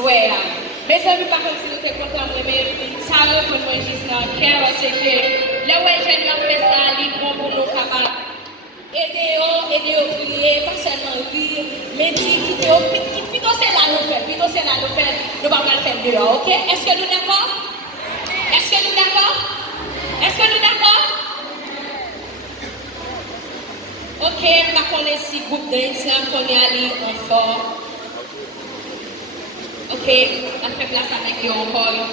Ouais. Mais ça veut pas comme si nous étions contents, mais ça me fait moi juste dans le cœur, c'est que là où les jeunes fait ça, ils vont pour nous capables. Aider au prier, pas seulement rire, mais dire qui c'est là nous faire, plutôt c'est là nous faire, nous pas mal faire dehors, ok? Est-ce que nous d'accord? Est-ce que nous d'accord? Est-ce que nous d'accord? Ok, je ne connais pas si groupe d'Haïtiens connaît aller encore. Ok, on fait place avec eux encore une fois.